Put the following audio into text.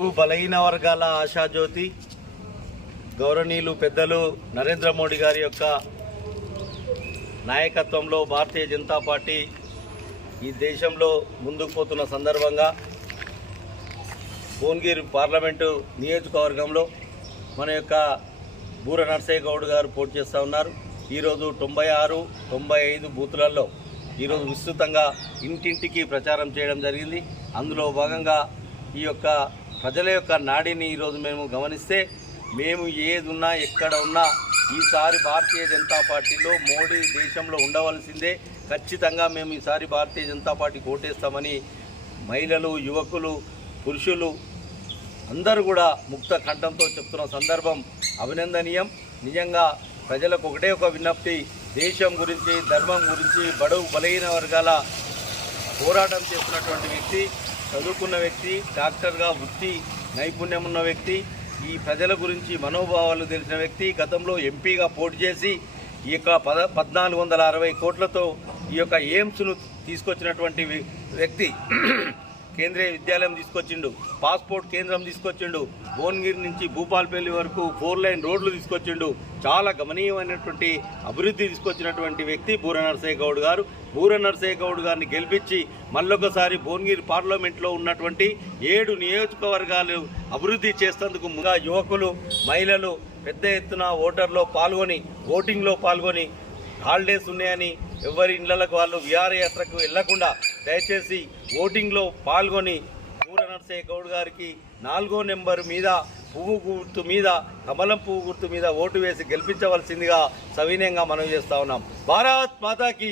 బలహీన వర్గాల ఆశాజ్యోతి గౌరవనీయులు పెద్దలు నరేంద్ర మోడీ గారి యొక్క నాయకత్వంలో భారతీయ జనతా పార్టీ ఈ దేశంలో ముందుకు పోతున్న సందర్భంగా భువనగిరి పార్లమెంటు నియోజకవర్గంలో మన యొక్క బూర నర్సయ్య గౌడ్ గారు పోటీ చేస్తూ ఉన్నారు. ఈరోజు తొంభై ఆరు తొంభై ఐదు బూతులలో ఈరోజు విస్తృతంగా ఇంటింటికి ప్రచారం చేయడం జరిగింది. అందులో భాగంగా ఈ యొక్క ప్రజల యొక్క నాడిని ఈరోజు మేము గమనిస్తే మేము ఏది ఉన్నా ఎక్కడ ఉన్నా ఈసారి భారతీయ జనతా పార్టీలో మోడీ దేశంలో ఉండవలసిందే. ఖచ్చితంగా మేము ఈసారి భారతీయ జనతా పార్టీ ఓటేస్తామని మహిళలు యువకులు పురుషులు అందరూ కూడా ముక్త కంఠంతో చెప్తున్న సందర్భం అభినందనీయం. నిజంగా ప్రజలకు ఒకటే ఒక విన్నప్తి దేశం గురించి ధర్మం గురించి బడుగు బలహీన వర్గాల పోరాటం చేస్తున్నటువంటి వ్యక్తి చదువుకున్న వ్యక్తి డాక్టర్గా వృత్తి నైపుణ్యం ఉన్న వ్యక్తి ఈ ప్రజల గురించి మనోభావాలు తెలిసిన వ్యక్తి గతంలో ఎంపీగా పోటీ చేసి ఈ యొక్క పద పద్నాలుగు వందల అరవై కోట్లతో ఈ యొక్క ఎయిమ్స్ను తీసుకొచ్చినటువంటి వ్యక్తి. కేంద్రీయ విద్యాలయం తీసుకొచ్చిండు. పాస్పోర్ట్ కేంద్రం తీసుకొచ్చిండు. భువనగిరి నుంచి భూపాల్పల్లి వరకు ఫోర్ లైన్ రోడ్లు తీసుకొచ్చిండు. చాలా గమనీయమైనటువంటి అభివృద్ధి తీసుకొచ్చినటువంటి వ్యక్తి బూర నరసయ్య గౌడ్ గారు. బూర నరసయ్య గౌడ్ గారిని గెలిపించి మళ్ళొకసారి భువనగిరి పార్లమెంట్లో ఉన్నటువంటి ఏడు నియోజకవర్గాలు అభివృద్ధి చేసేందుకు ముందుగా యువకులు మహిళలు పెద్ద ఎత్తున ఓటర్లో పాల్గొని ఓటింగ్లో పాల్గొని హాలిడేస్ ఉన్నాయని ఎవరి ఇళ్ళకు వాళ్ళు విహారయాత్రకు వెళ్ళకుండా దయచేసి ఓటింగ్లో పాల్గొని పూర నరసయ్య గౌడ్ గారికి నాలుగో నెంబర్ మీద పువ్వు గుర్తు మీద కమలం పువ్వు గుర్తు మీద ఓటు వేసి గెలిపించవలసిందిగా సవినయంగా మనం చేస్తా ఉన్నాం. భారత్ మాతాకి.